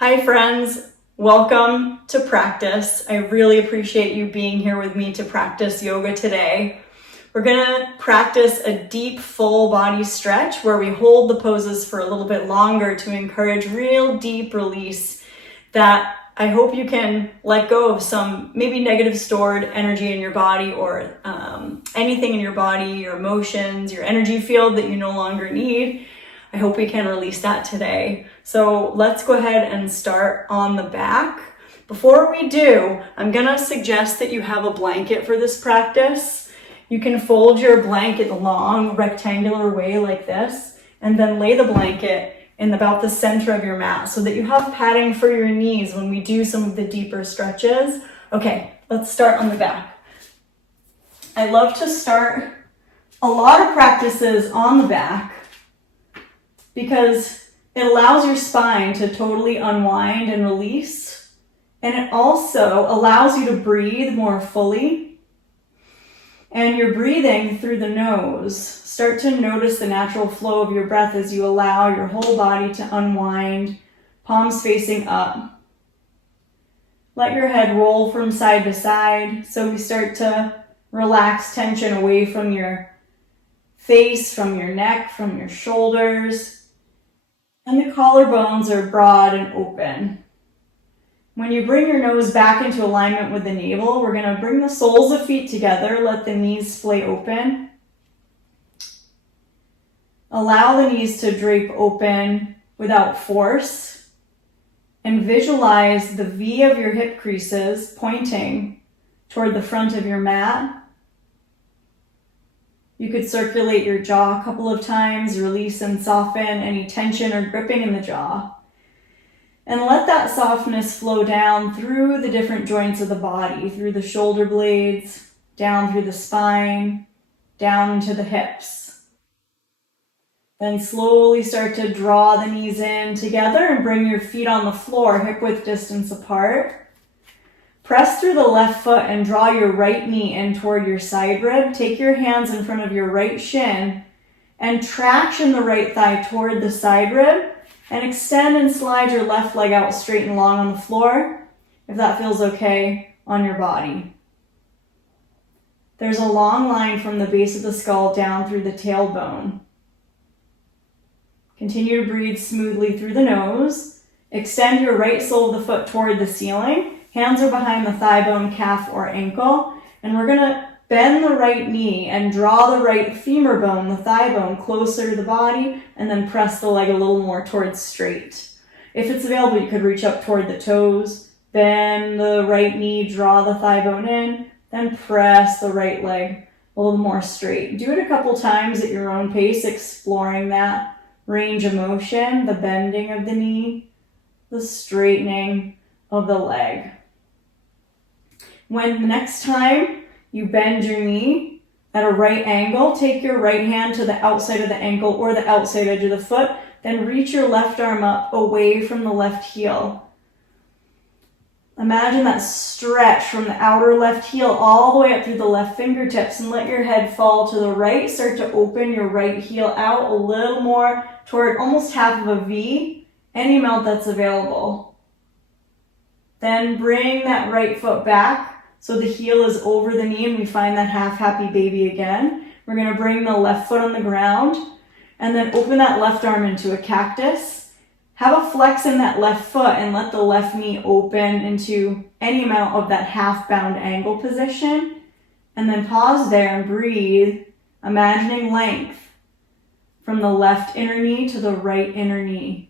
Hi friends, welcome to practice. I really appreciate you being here with me to practice yoga today. We're gonna practice a deep full body stretch where we hold the poses for a little bit longer to encourage real deep release that I hope you can let go of some maybe negative stored energy in your body or anything in your body, your emotions, your energy field that you no longer need. I hope we can release that today. So let's go ahead and start on the back. Before we do, I'm gonna suggest that you have a blanket for this practice. You can fold your blanket the long rectangular way like this, and then lay the blanket in about the center of your mat so that you have padding for your knees when we do some of the deeper stretches. Okay, let's start on the back. I love to start a lot of practices on the back because it allows your spine to totally unwind and release. And it also allows you to breathe more fully. And you're breathing through the nose. Start to notice the natural flow of your breath as you allow your whole body to unwind, palms facing up. Let your head roll from side to side. So we start to relax tension away from your face, from your neck, from your shoulders. And the collarbones are broad and open. When you bring your nose back into alignment with the navel, we're going to bring the soles of feet together, let the knees splay open. Allow the knees to drape open without force. And visualize the V of your hip creases pointing toward the front of your mat. You could circulate your jaw a couple of times, release and soften any tension or gripping in the jaw. And let that softness flow down through the different joints of the body, through the shoulder blades, down through the spine, down into the hips. Then slowly start to draw the knees in together and bring your feet on the floor, hip width distance apart. Press through the left foot and draw your right knee in toward your side rib. Take your hands in front of your right shin and traction the right thigh toward the side rib and extend and slide your left leg out straight and long on the floor, if that feels okay on your body. There's a long line from the base of the skull down through the tailbone. Continue to breathe smoothly through the nose. Extend your right sole of the foot toward the ceiling. Hands are behind the thigh bone, calf, or ankle. And we're going to bend the right knee and draw the right femur bone, the thigh bone, closer to the body, and then press the leg a little more towards straight. If it's available, you could reach up toward the toes, bend the right knee, draw the thigh bone in, then press the right leg a little more straight. Do it a couple times at your own pace, exploring that range of motion, the bending of the knee, the straightening of the leg. When the next time you bend your knee at a right angle, take your right hand to the outside of the ankle or the outside edge of the foot, then reach your left arm up away from the left heel. Imagine that stretch from the outer left heel all the way up through the left fingertips, and let your head fall to the right. Start to open your right heel out a little more toward almost half of a V, any amount that's available. Then bring that right foot back so the heel is over the knee and we find that half happy baby again. We're going to bring the left foot on the ground and then open that left arm into a cactus. Have a flex in that left foot and let the left knee open into any amount of that half bound angle position. And then pause there and breathe, imagining length from the left inner knee to the right inner knee.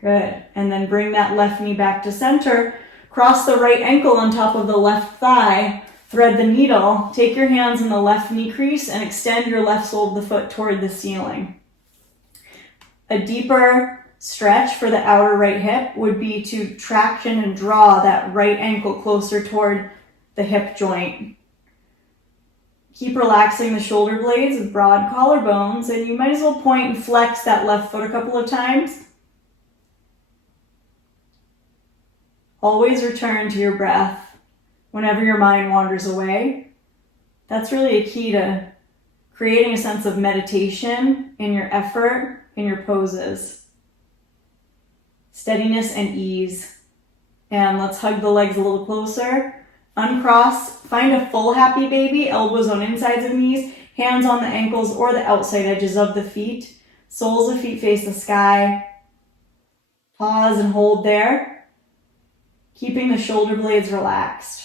Good. And then bring that left knee back to center. Cross the right ankle on top of the left thigh. Thread the needle. Take your hands in the left knee crease and extend your left sole of the foot toward the ceiling. A deeper stretch for the outer right hip would be to traction and draw that right ankle closer toward the hip joint. Keep relaxing the shoulder blades with broad collarbones, and you might as well point and flex that left foot a couple of times. Always return to your breath whenever your mind wanders away. That's really a key to creating a sense of meditation in your effort, in your poses. steadiness and ease. And let's hug the legs a little closer. Uncross, find a full happy baby, elbows on insides of knees, hands on the ankles or the outside edges of the feet. Soles of feet face the sky. Pause and hold there, keeping the shoulder blades relaxed.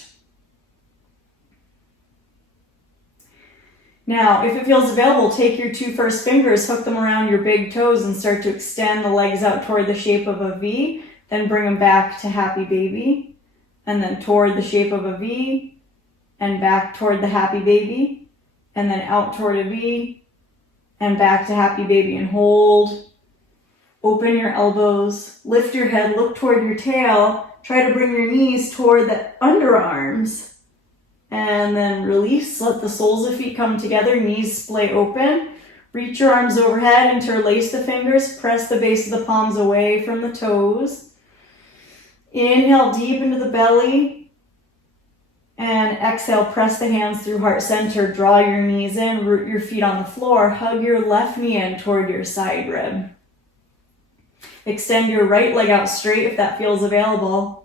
Now, if it feels available, take your 2 first fingers, hook them around your big toes and start to extend the legs out toward the shape of a V. Then bring them back to happy baby. And then toward the shape of a V. And back toward the happy baby. And then out toward a V. And back to happy baby and hold. Open your elbows. Lift your head. Look toward your tail. Try to bring your knees toward the underarms. And then release, let the soles of feet come together, knees splay open. Reach your arms overhead, interlace the fingers, press the base of the palms away from the toes. Inhale deep into the belly. And exhale, press the hands through heart center, draw your knees in, root your feet on the floor, hug your left knee in toward your side rib. Extend your right leg out straight if that feels available.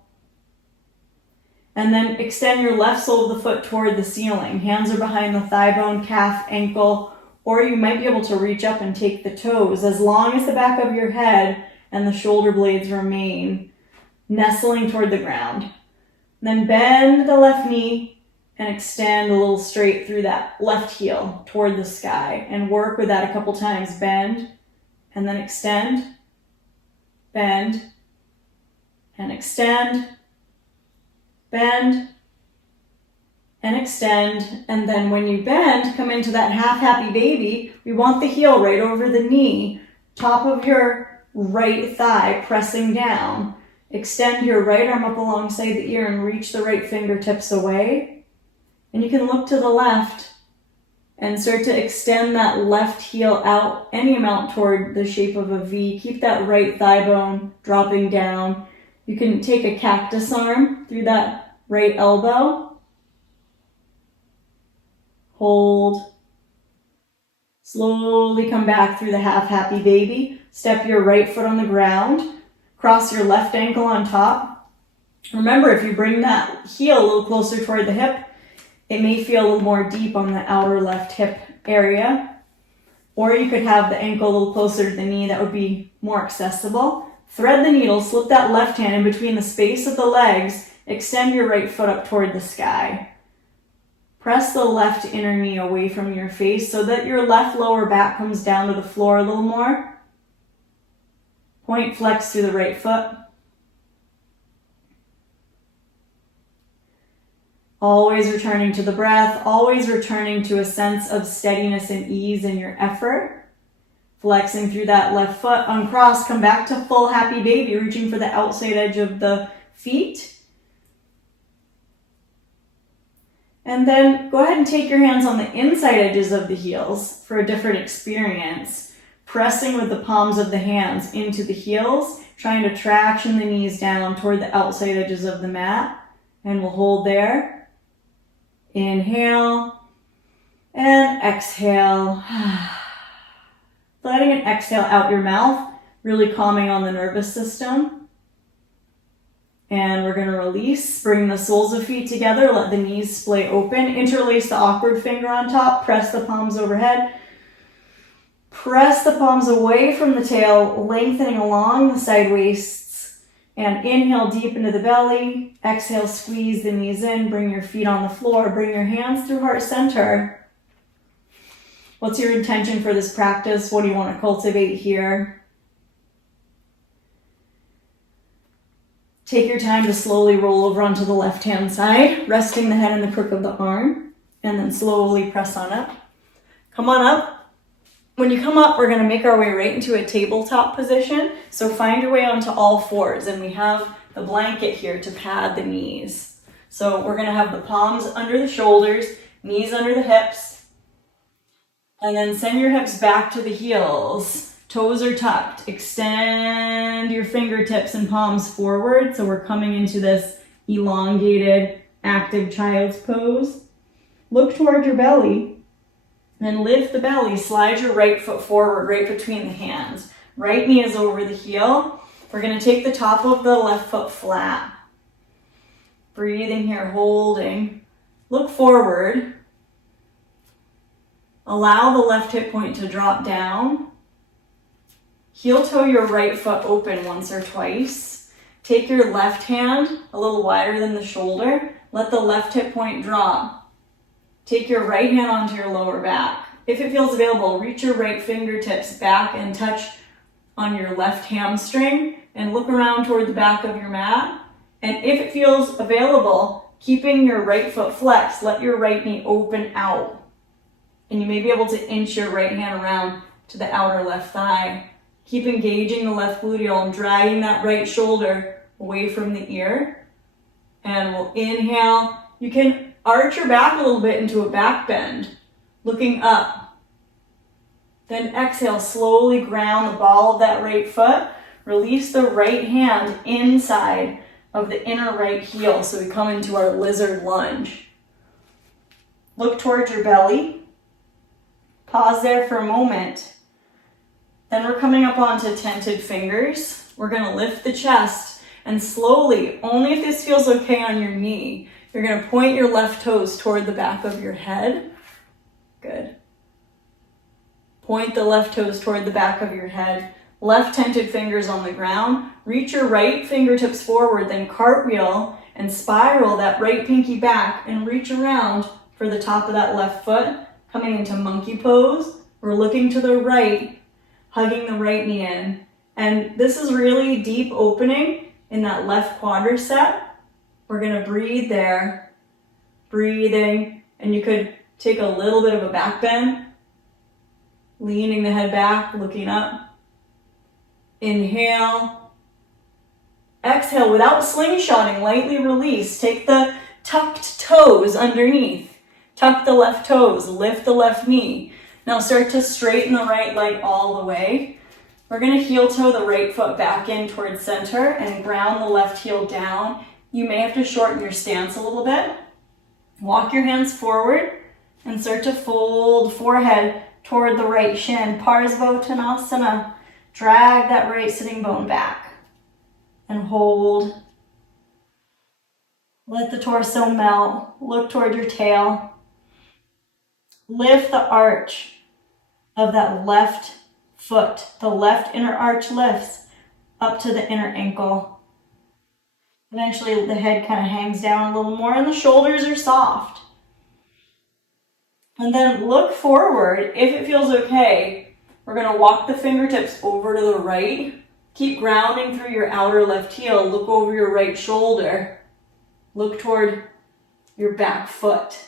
And then extend your left sole of the foot toward the ceiling. Hands are behind the thigh bone, calf, ankle, or you might be able to reach up and take the toes as long as the back of your head and the shoulder blades remain nestling toward the ground. Then bend the left knee and extend a little straight through that left heel toward the sky and work with that a couple times. Bend and then extend, bend and extend, bend and extend. And then when you bend, come into that half happy baby. We want the heel right over the knee, top of your right thigh pressing down. Extend your right arm up alongside the ear and reach the right fingertips away. And you can look to the left and start to extend that left heel out any amount toward the shape of a V. Keep that right thigh bone dropping down. You can take a cactus arm through that right elbow. Hold. Slowly come back through the half happy baby. Step your right foot on the ground. Cross your left ankle on top. Remember, if you bring that heel a little closer toward the hip, it may feel a little more deep on the outer left hip area. Or you could have the ankle a little closer to the knee. That would be more accessible. Thread the needle, slip that left hand in between the space of the legs, extend your right foot up toward the sky. Press the left inner knee away from your face so that your left lower back comes down to the floor a little more. Point flex through the right foot. Always returning to the breath, always returning to a sense of steadiness and ease in your effort. Flexing through that left foot, uncross, come back to full happy baby, reaching for the outside edge of the feet. And then go ahead and take your hands on the inside edges of the heels for a different experience. Pressing with the palms of the hands into the heels, trying to traction the knees down toward the outside edges of the mat. And we'll hold there. Inhale and exhale. Letting it exhale out your mouth, really calming on the nervous system. And we're going to release, bring the soles of feet together, let the knees splay open, interlace the awkward finger on top, press the palms overhead. Press the palms away from the tail, lengthening along the side waists. And inhale deep into the belly. Exhale, squeeze the knees in, bring your feet on the floor, bring your hands through heart center. What's your intention for this practice? What do you want to cultivate here? Take your time to slowly roll over onto the left-hand side, resting the head in the crook of the arm, and then slowly press on up. Come on up. When you come up, we're going to make our way right into a tabletop position. So find your way onto all fours, and we have the blanket here to pad the knees. So we're going to have the palms under the shoulders, knees under the hips, and then send your hips back to the heels. Toes are tucked. Extend your fingertips and palms forward. So we're coming into this elongated, active child's pose. Look toward your belly and lift the belly. Slide your right foot forward, right between the hands. Right knee is over the heel. We're going to take the top of the left foot flat. Breathing here, holding. Look forward. Allow the left hip point to drop down. Heel toe your right foot open once or twice. Take your left hand a little wider than the shoulder. Let the left hip point drop. Take your right hand onto your lower back. If it feels available, reach your right fingertips back and touch on your left hamstring and look around toward the back of your mat. And if it feels available, keeping your right foot flexed, let your right knee open out. And you may be able to inch your right hand around to the outer left thigh. Keep engaging the left gluteal and dragging that right shoulder away from the ear. And we'll inhale. You can arch your back a little bit into a back bend, looking up. Then exhale, slowly ground the ball of that right foot. Release the right hand inside of the inner right heel, so we come into our lizard lunge. Look towards your belly. Pause there for a moment. Then we're coming up onto tented fingers. We're going to lift the chest and slowly, only if this feels okay on your knee, you're going to point your left toes toward the back of your head. Good. Point the left toes toward the back of your head. Left tented fingers on the ground. Reach your right fingertips forward, then cartwheel and spiral that right pinky back and reach around for the top of that left foot, coming into monkey pose. We're looking to the right, hugging the right knee in. And this is really deep opening in that left quadricep. We're going to breathe there, breathing, and you could take a little bit of a back bend, leaning the head back, looking up. Inhale. Exhale, without slingshotting, lightly release. Take the tucked toes underneath. Tuck the left toes, lift the left knee. Now start to straighten the right leg all the way. We're going to heel toe the right foot back in towards center and ground the left heel down. You may have to shorten your stance a little bit. Walk your hands forward and start to fold forehead toward the right shin. Parsvottanasana. Drag that right sitting bone back and hold. Let the torso melt. Look toward your tail. Lift the arch of that left foot. The left inner arch lifts up to the inner ankle. Eventually the head kind of hangs down a little more and the shoulders are soft. And then look forward. If it feels okay, we're going to walk the fingertips over to the right. Keep grounding through your outer left heel. Look over your right shoulder. Look toward your back foot.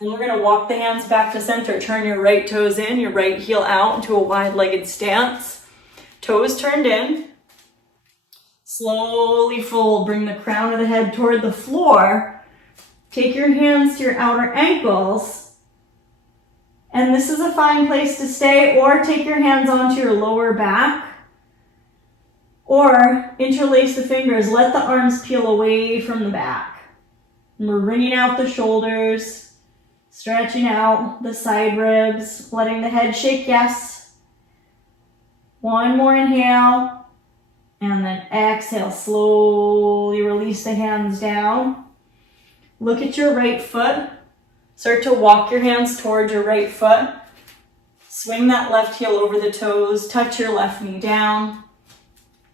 And we're going to walk the hands back to center. Turn your right toes in, your right heel out into a wide-legged stance. Toes turned in. Slowly fold. Bring the crown of the head toward the floor. Take your hands to your outer ankles. And this is a fine place to stay, or take your hands onto your lower back, or interlace the fingers. Let the arms peel away from the back. And we're wringing out the shoulders, stretching out the side ribs, letting the head shake yes. One more inhale, and then exhale. Slowly release the hands down. Look at your right foot. Start to walk your hands towards your right foot. Swing that left heel over the toes. Touch your left knee down.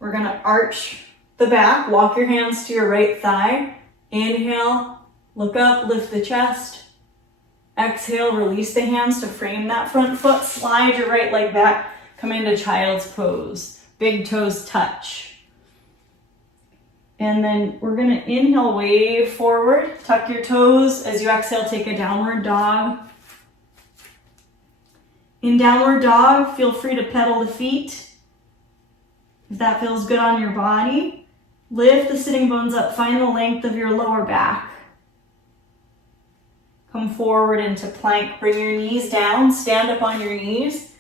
We're going to arch the back. Walk your hands to your right thigh. Inhale. Look up. Lift the chest. Exhale. Release the hands to frame that front foot. Slide your right leg back. Come into child's pose. Big toes touch. And then we're going to inhale, wave forward, tuck your toes. As you exhale, take a downward dog. In downward dog, feel free to pedal the feet if that feels good on your body. Lift the sitting bones up, find the length of your lower back. Come forward into plank, bring your knees down, stand up on your knees.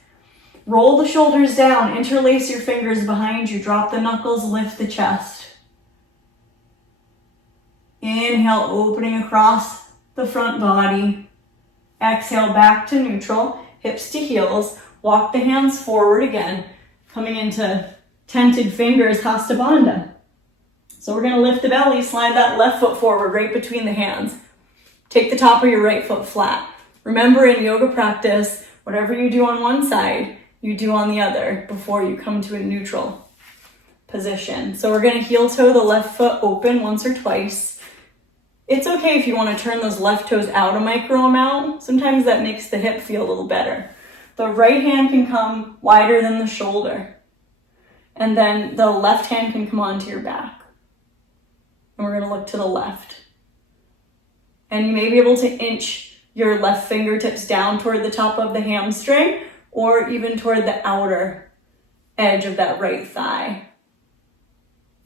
Roll the shoulders down, interlace your fingers behind you, drop the knuckles, lift the chest. Inhale, opening across the front body. Exhale, back to neutral, hips to heels. Walk the hands forward again, coming into tented fingers, hasta bandha. So we're gonna lift the belly, slide that left foot forward right between the hands. Take the top of your right foot flat. Remember, in yoga practice, whatever you do on one side, you do on the other before you come to a neutral position. So we're gonna heel toe the left foot open once or twice. It's okay if you wanna turn those left toes out a micro amount. Sometimes that makes the hip feel a little better. The right hand can come wider than the shoulder. And then the left hand can come onto your back. And we're gonna look to the left. And you may be able to inch your left fingertips down toward the top of the hamstring or even toward the outer edge of that right thigh.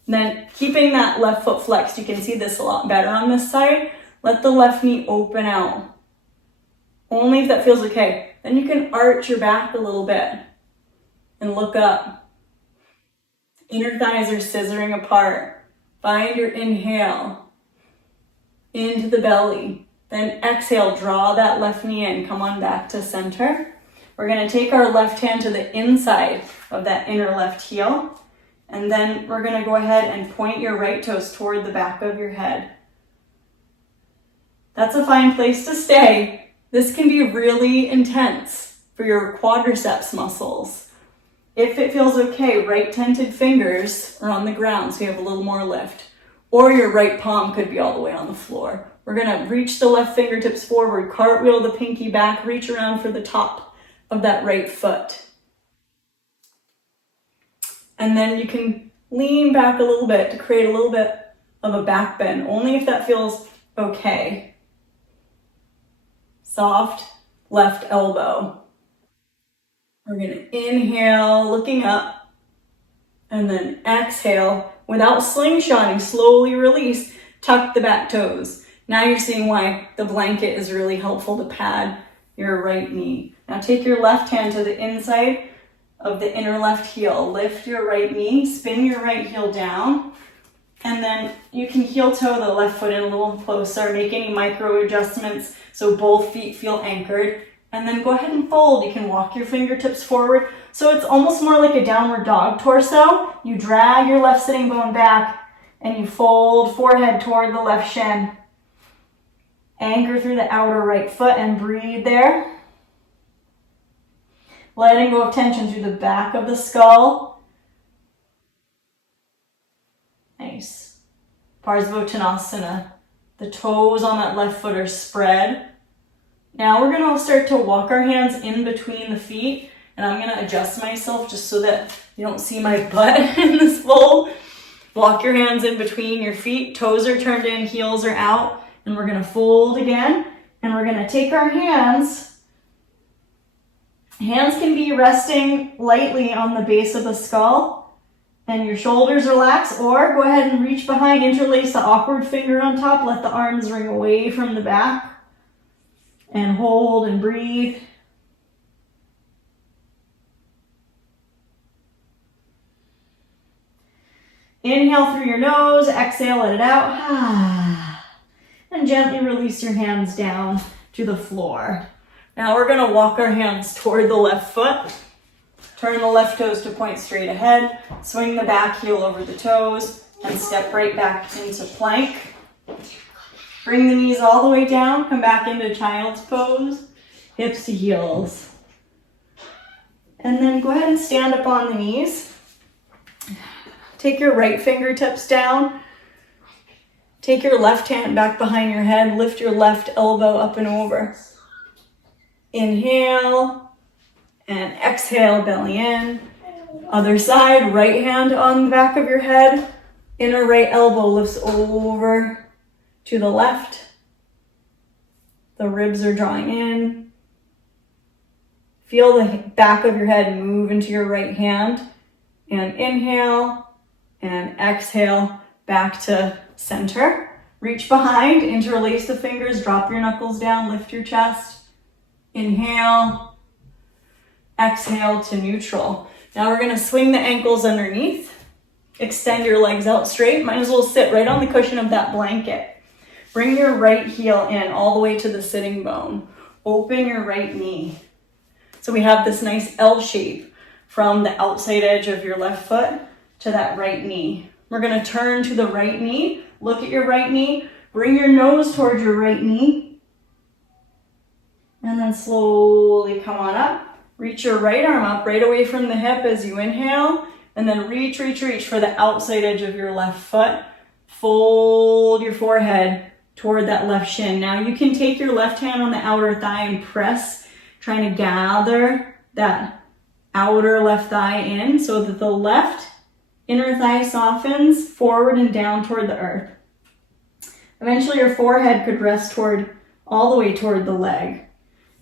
And then keeping that left foot flexed, you can see this a lot better on this side. Let the left knee open out. Only if that feels okay. Then you can arch your back a little bit and look up. Inner thighs are scissoring apart. Find your inhale into the belly. Then exhale, draw that left knee in. Come on back to center. We're gonna take our left hand to the inside of that inner left heel. And then we're gonna go ahead and point your right toes toward the back of your head. That's a fine place to stay. This can be really intense for your quadriceps muscles. If it feels okay, right tented fingers are on the ground so you have a little more lift. Or your right palm could be all the way on the floor. We're gonna reach the left fingertips forward, cartwheel the pinky back, reach around for the top of that right foot. And then you can lean back a little bit to create a little bit of a back bend, only if that feels okay. Soft left elbow. We're gonna inhale, looking up, and then exhale. Without slingshotting, slowly release, tuck the back toes. Now you're seeing why the blanket is really helpful to pad your right knee. Now take your left hand to the inside of the inner left heel. Lift your right knee, spin your right heel down, and then you can heel toe the left foot in a little closer, make any micro adjustments so both feet feel anchored. And then go ahead and fold. You can walk your fingertips forward. So it's almost more like a downward dog torso. You drag your left sitting bone back and you fold forehead toward the left shin. Anchor through the outer right foot and breathe there. Letting go of tension through the back of the skull. Nice. Parsvottanasana. The toes on that left foot are spread. Now we're gonna start to walk our hands in between the feet, and I'm gonna adjust myself just so that you don't see my butt in this fold. Walk your hands in between your feet, toes are turned in, heels are out, and we're gonna fold again, and we're gonna take our hands. Hands can be resting lightly on the base of the skull, and your shoulders relax, or go ahead and reach behind, interlace the awkward finger on top, let the arms ring away from the back. And hold and breathe. Inhale through your nose, exhale, let it out. And gently release your hands down to the floor. Now we're gonna walk our hands toward the left foot. Turn the left toes to point straight ahead. Swing the back heel over the toes and step right back into plank. Bring the knees all the way down, come back into child's pose, hips to heels. And then go ahead and stand up on the knees. Take your right fingertips down. Take your left hand back behind your head, lift your left elbow up and over. Inhale and exhale, belly in. Other side, right hand on the back of your head. Inner right elbow lifts over to the left. The ribs are drawing in. Feel the back of your head move into your right hand. And inhale and exhale back to center. Reach behind, interlace the fingers, drop your knuckles down, lift your chest. Inhale, exhale to neutral. Now we're gonna swing the ankles underneath. Extend your legs out straight. Might as well sit right on the cushion of that blanket. Bring your right heel in all the way to the sitting bone. Open your right knee. So we have this nice L shape from the outside edge of your left foot to that right knee. We're gonna turn to the right knee. Look at your right knee. Bring your nose towards your right knee. And then slowly come on up. Reach your right arm up right away from the hip as you inhale. And then reach for the outside edge of your left foot. Fold your forehead toward that left shin. Now you can take your left hand on the outer thigh and press, trying to gather that outer left thigh in so that the left inner thigh softens forward and down toward the earth. Eventually your forehead could rest all the way toward the leg.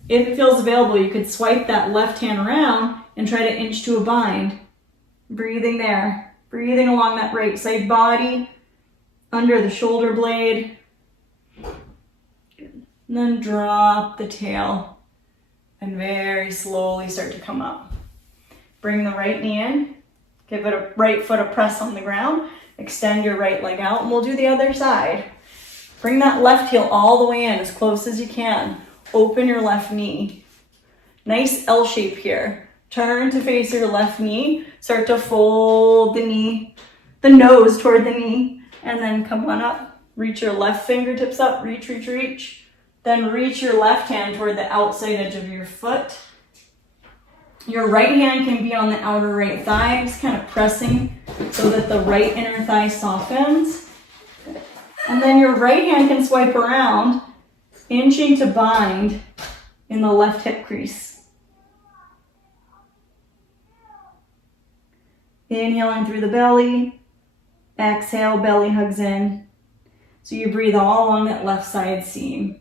If it feels available, you could swipe that left hand around and try to inch to a bind. Breathing there. Breathing along that right side body, under the shoulder blade. Good. And then drop the tail and very slowly start to come up. Bring the right knee in. Give it a right foot a press on the ground. Extend your right leg out, and we'll do the other side. Bring that left heel all the way in as close as you can. Open your left knee. Nice L shape here. Turn to face your left knee. Start to fold the nose toward the knee, and then come on up. Reach your left fingertips up. Reach. Then reach your left hand toward the outside edge of your foot. Your right hand can be on the outer right thigh, just kind of pressing so that the right inner thigh softens. And then your right hand can swipe around, inching to bind in the left hip crease. Inhaling through the belly, exhale, belly hugs in. So you breathe all along that left side seam.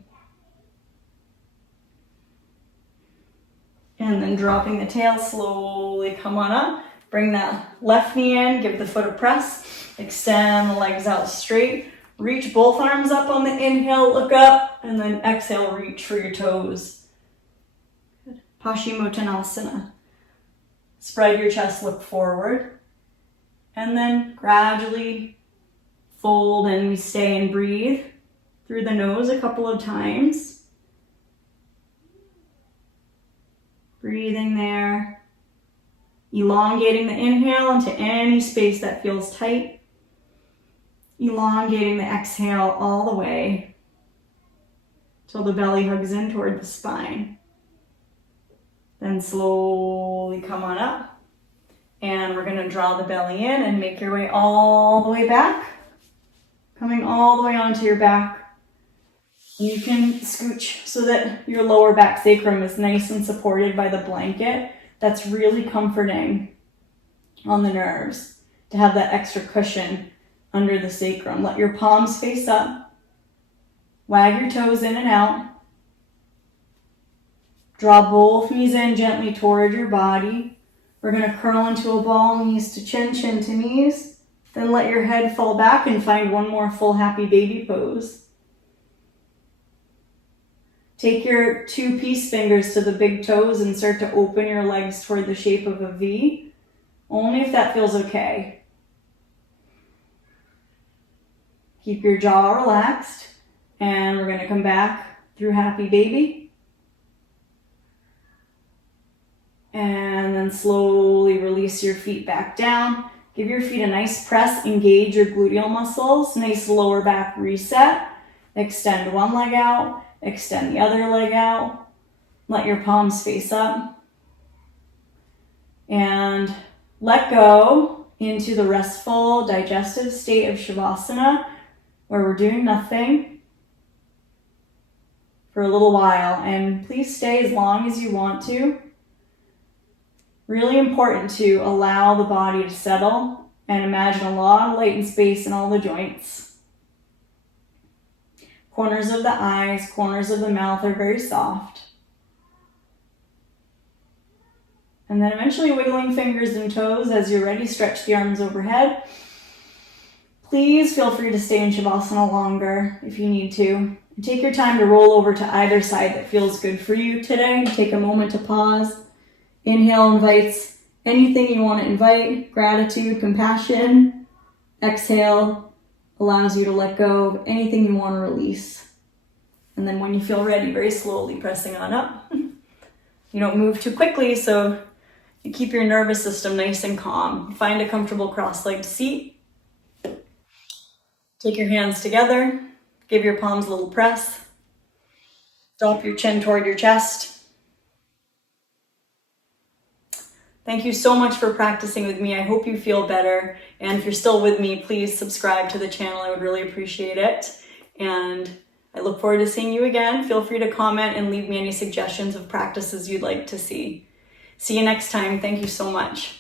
And then dropping the tail, slowly come on up. Bring that left knee in, give the foot a press. Extend the legs out straight. Reach both arms up on the inhale, look up, and then exhale, reach for your toes. Good. Paschimottanasana. Spread your chest, look forward. And then gradually fold and we stay and breathe through the nose a couple of times. Breathing there. Elongating the inhale into any space that feels tight. Elongating the exhale all the way till the belly hugs in toward the spine. Then slowly come on up. And we're going to draw the belly in and make your way all the way back. Coming all the way onto your back. You can scooch so that your lower back sacrum is nice and supported by the blanket. That's really comforting on the nerves to have that extra cushion under the sacrum. Let your palms face up. Wag your toes in and out. Draw both knees in gently toward your body. We're going to curl into a ball, knees to chin, chin to knees. Then let your head fall back and find one more full happy baby pose. Take your two peace fingers to the big toes and start to open your legs toward the shape of a V, only if that feels okay. Keep your jaw relaxed, and we're going to come back through happy baby. And then slowly release your feet back down. Give your feet a nice press, engage your gluteal muscles, nice lower back reset. Extend one leg out. Extend the other leg out. Let your palms face up. And let go into the restful digestive state of Shavasana, where we're doing nothing for a little while. And please stay as long as you want to. Really important to allow the body to settle and imagine a lot of light and space in all the joints. Corners of the eyes, corners of the mouth are very soft. And then eventually wiggling fingers and toes as you're ready, stretch the arms overhead. Please feel free to stay in Shavasana longer if you need to. And take your time to roll over to either side that feels good for you today. Take a moment to pause. Inhale invites anything you want to invite, gratitude, compassion. Exhale allows you to let go of anything you want to release. And then when you feel ready, very slowly pressing on up. You don't move too quickly, so You keep your nervous system nice and calm. Find a comfortable cross-legged seat. Take your hands together. Give your palms a little press. Drop your chin toward your chest. Thank you so much for practicing with me. I hope you feel better. And if you're still with me, please subscribe to the channel. I would really appreciate it. And I look forward to seeing you again. Feel free to comment and leave me any suggestions of practices you'd like to see. See you next time. Thank you so much.